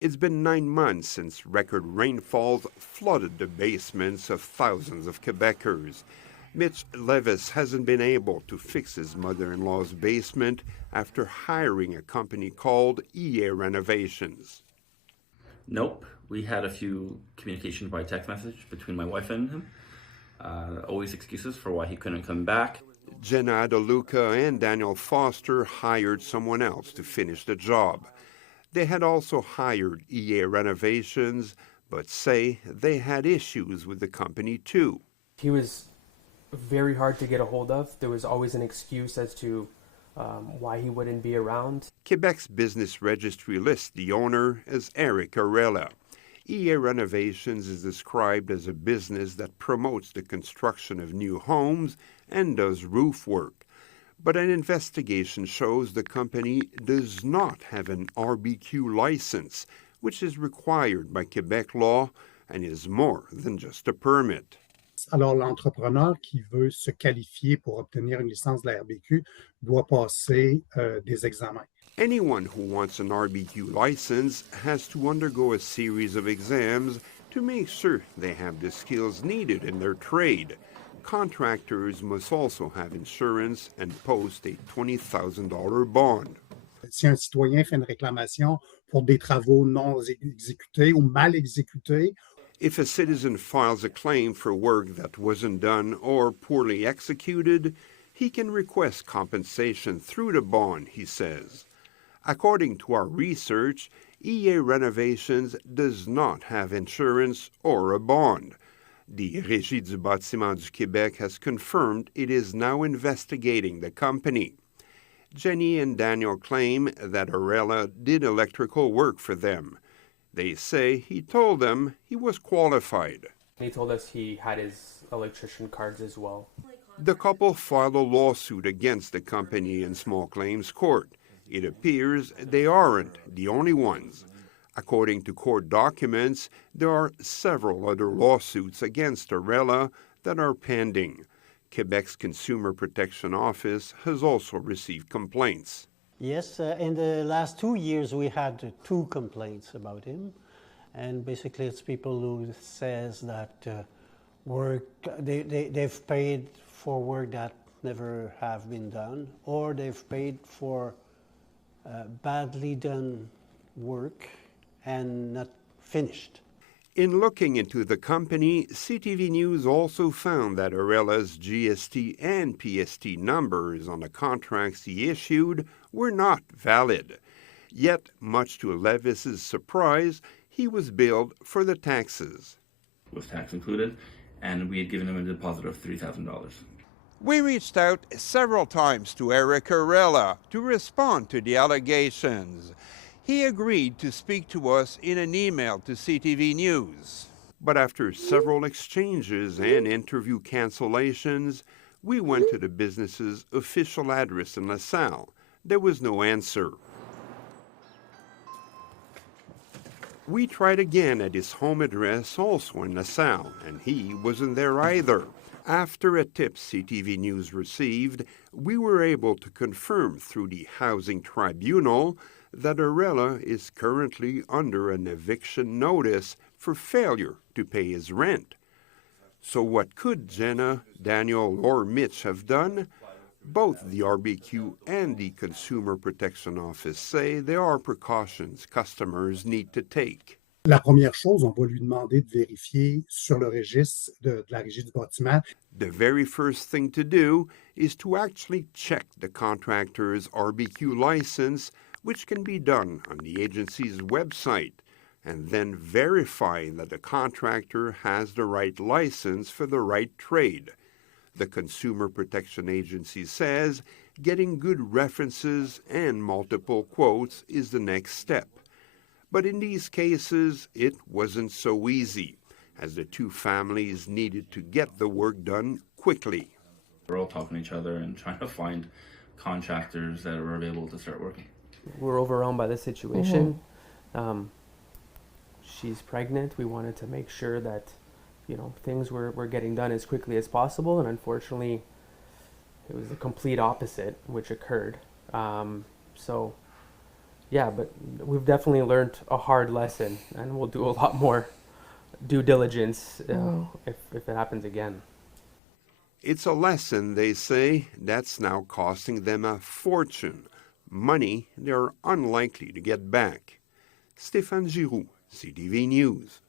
It's been 9 months since record rainfalls flooded the basements of thousands of Quebecers. Mitch Levis hasn't been able to fix his mother-in-law's basement after hiring a company called EA Renovations. Nope. We had a few communications by text message between my wife and him. Always excuses for why he couldn't come back. Jenna DeLuca and Daniel Foster hired someone else to finish the job. They had also hired EA Renovations, but say they had issues with the company too. He was very hard to get a hold of. There was always an excuse as to why he wouldn't be around. Quebec's business registry lists the owner as Eric Arella. EA Renovations is described as a business that promotes the construction of new homes and does roof work. But an investigation shows the company does not have an RBQ license, which is required by Quebec law and is more than just a permit. Alors, l'entrepreneur qui veut se qualifier pour obtenir une licence de la RBQ doit passer des examens. Anyone who wants an RBQ license has to undergo a series of exams to make sure they have the skills needed in their trade. Contractors must also have insurance and post a $20,000 bond. Si un citoyen fait une réclamation pour des travaux non exécutés ou mal exécutés, if a citizen files a claim for work that wasn't done or poorly executed, he can request compensation through the bond, he says. According to our research, EA Renovations does not have insurance or a bond. The Régie du Bâtiment du Québec has confirmed it is now investigating the company. Jenny and Daniel claim that Arella did electrical work for them. They say he told them he was qualified. He told us he had his electrician cards as well. The couple filed a lawsuit against the company in small claims court. It appears they aren't the only ones. According to court documents, there are several other lawsuits against Arella that are pending. Quebec's Consumer Protection Office has also received complaints. Yes, in the last 2 years we had 2 complaints about him, and basically it's people who says that they've paid for work that never have been done, or they've paid for badly done work and not finished. In looking into the company, CTV News also found that Arella's GST and PST numbers on the contracts he issued were not valid. Yet, much to Levis's surprise, he was billed for the taxes. With tax included, and we had given him a deposit of $3,000. We reached out several times to Eric Arella to respond to the allegations. He agreed to speak to us in an email to CTV News. But after several exchanges and interview cancellations, we went to the business's official address in LaSalle. There was no answer. We tried again at his home address, also in LaSalle, and he wasn't there either. After a tip CTV News received, we were able to confirm through the Housing Tribunal that Arella is currently under an eviction notice for failure to pay his rent. So what could Jenna, Daniel, or Mitch have done? Both the RBQ and the Consumer Protection Office say there are precautions customers need to take. La première chose, on va lui demander de vérifier sur le registre de la Régie du bâtiment. The very first thing to do is to actually check the contractor's RBQ license, which can be done on the agency's website, and then verify that the contractor has the right license for the right trade. The Consumer Protection Agency says getting good references and multiple quotes is the next step. But in these cases, it wasn't so easy, as the two families needed to get the work done quickly. We're all talking to each other and trying to find contractors that are available to start working. We're overwhelmed by the situation. She's pregnant. We wanted to make sure that, things were getting done as quickly as possible, and unfortunately, it was the complete opposite which occurred. So Yeah, but we've definitely learned a hard lesson, and we'll do a lot more due diligence if it happens again. It's a lesson, they say, that's now costing them a fortune, money they're unlikely to get back. Stéphane Giroux, CTV News.